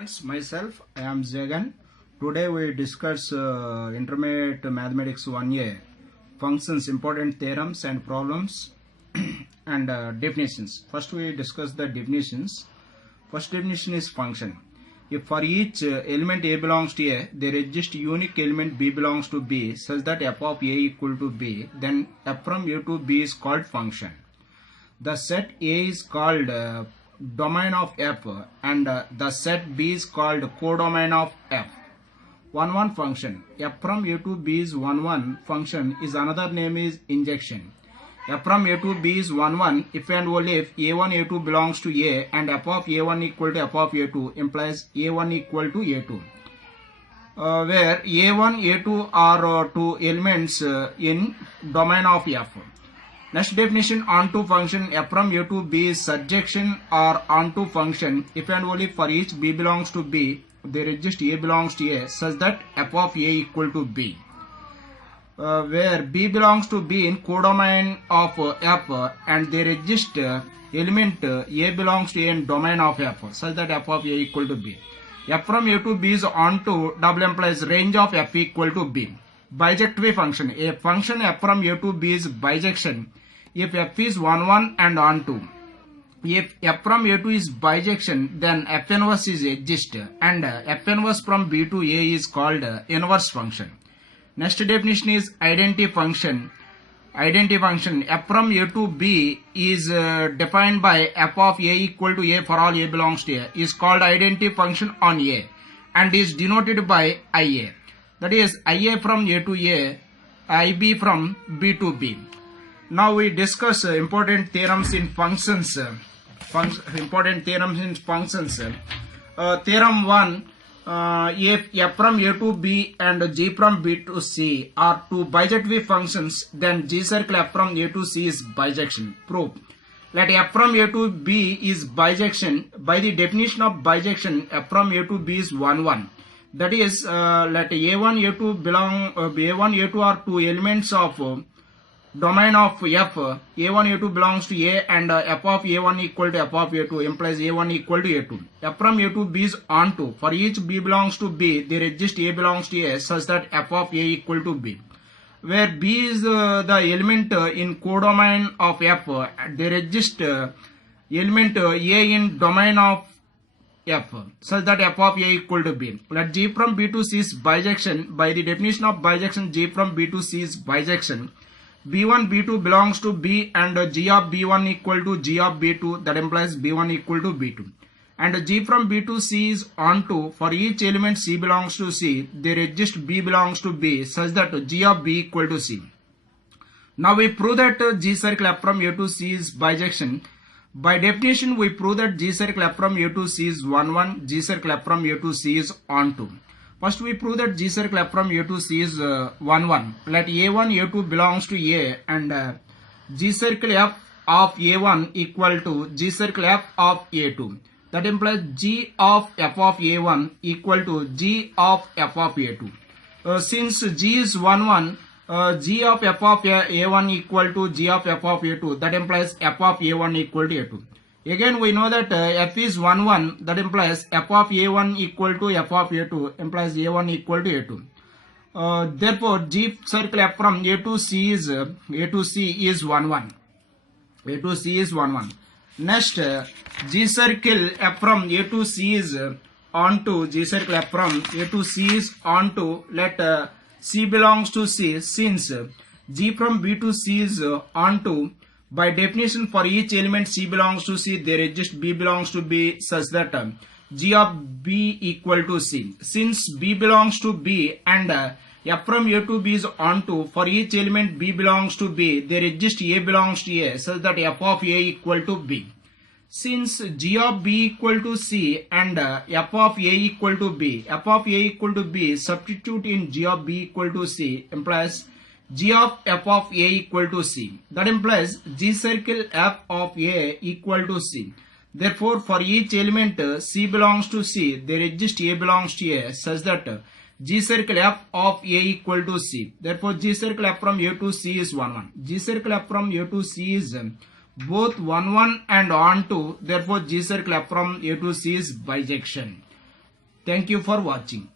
Friends, myself, I am Jagan. Today we discuss Intermediate Mathematics 1A functions, important theorems and problems and definitions. First we discuss the definitions. First definition is function. If for each element A belongs to A, there exists unique element B belongs to B such that f of A equal to B, then f from A to B is called function. The set A is called domain of f and the set B is called codomain of f. 1 function f from A to B is 1 function is another name is injection. F from A to B is 1 if and only if A1 A2 belongs to A and f of A1 equal to f of A2 implies A1 equal to A2. Where A1 A2 are two elements in domain of f. Next definition, onto function f from A to B is surjection or onto function if and only for each B belongs to B there exists A belongs to A such that f of A equal to B. Where B belongs to B in codomain of f and there exists element A belongs to A in domain of f such that f of A equal to B. F from A to B is onto double implies range of f equal to B. Bijective function. A function f from A to B is bijection if f is 1 and onto. If f from A to is bijection, then f inverse is exist and f inverse from B to A is called inverse function. Next definition is identity function. Identity function f from A to B is defined by f of A equal to A for all A belongs to A is called identity function on A and is denoted by IA. That is IA from A to A, IB from B to B. Now we discuss important theorems in functions. Important theorems in functions. Theorem 1. If f from A to B and g from B to C are two bijective functions, then g circle f from A to C is bijection. Proof. Let f from A to B is bijection. By the definition of bijection, f from A to B is 1. That is, let A1 A2 belong A1 A2 are two elements of domain of f. A1 A2 belongs to A and f of A1 equal to f of A2 implies A1 equal to A2. F from A to B is onto. For each B belongs to B, there exists A belongs to A such that f of A equal to B. Where B is the element in codomain of f, there exists element A in domain of f such that f of A equal to B. Let G from B to C is bijection. By the definition of bijection, G from B to C is bijection. B1 B2 belongs to B and G of B1 equal to G of B2, that implies B1 equal to B2. And G from B to C is onto. For each element C belongs to C, there exists B belongs to B such that G of B equal to C. Now we prove that G circle f from A to C is bijection. By definition, we prove that G circle f from A to C is 1, G circle f from A to C is onto. First we prove that G circle f from A to C is 1. Let A1 A2 belongs to A and G circle f of A1 equal to G circle f of A2. That implies G of f of A1 equal to G of f of A2. Since G is 1, G of f of A1 equal to G of f of A2, that implies f of A1 equal to A2. Again we know that f is 1, that implies f of A1 equal to f of A2 implies A1 equal to A2. Therefore G circle f from A to C is 1. A to C is 1. Next G circle f from A to C is onto. G circle f from A to C is onto. Let C belongs to C. Since G from B to C is onto, by definition for each element C belongs to C, there exists B belongs to B such that G of B equal to C. Since B belongs to B and f from A to B is onto, for each element B belongs to B, there exists A belongs to A such that f of A equal to B. Since G of B equal to C and f of A equal to B, f of A equal to B, substitute in G of B equal to C implies G of f of A equal to C. That implies G circle f of A equal to C. Therefore, for each element C belongs to C, there exists A belongs to A such that G circle f of A equal to C. Therefore, G circle f from A to C is 1. G circle f from A to C is both 1 1 and on 2. Therefore G circle F from A to C is bijection. Thank you for watching.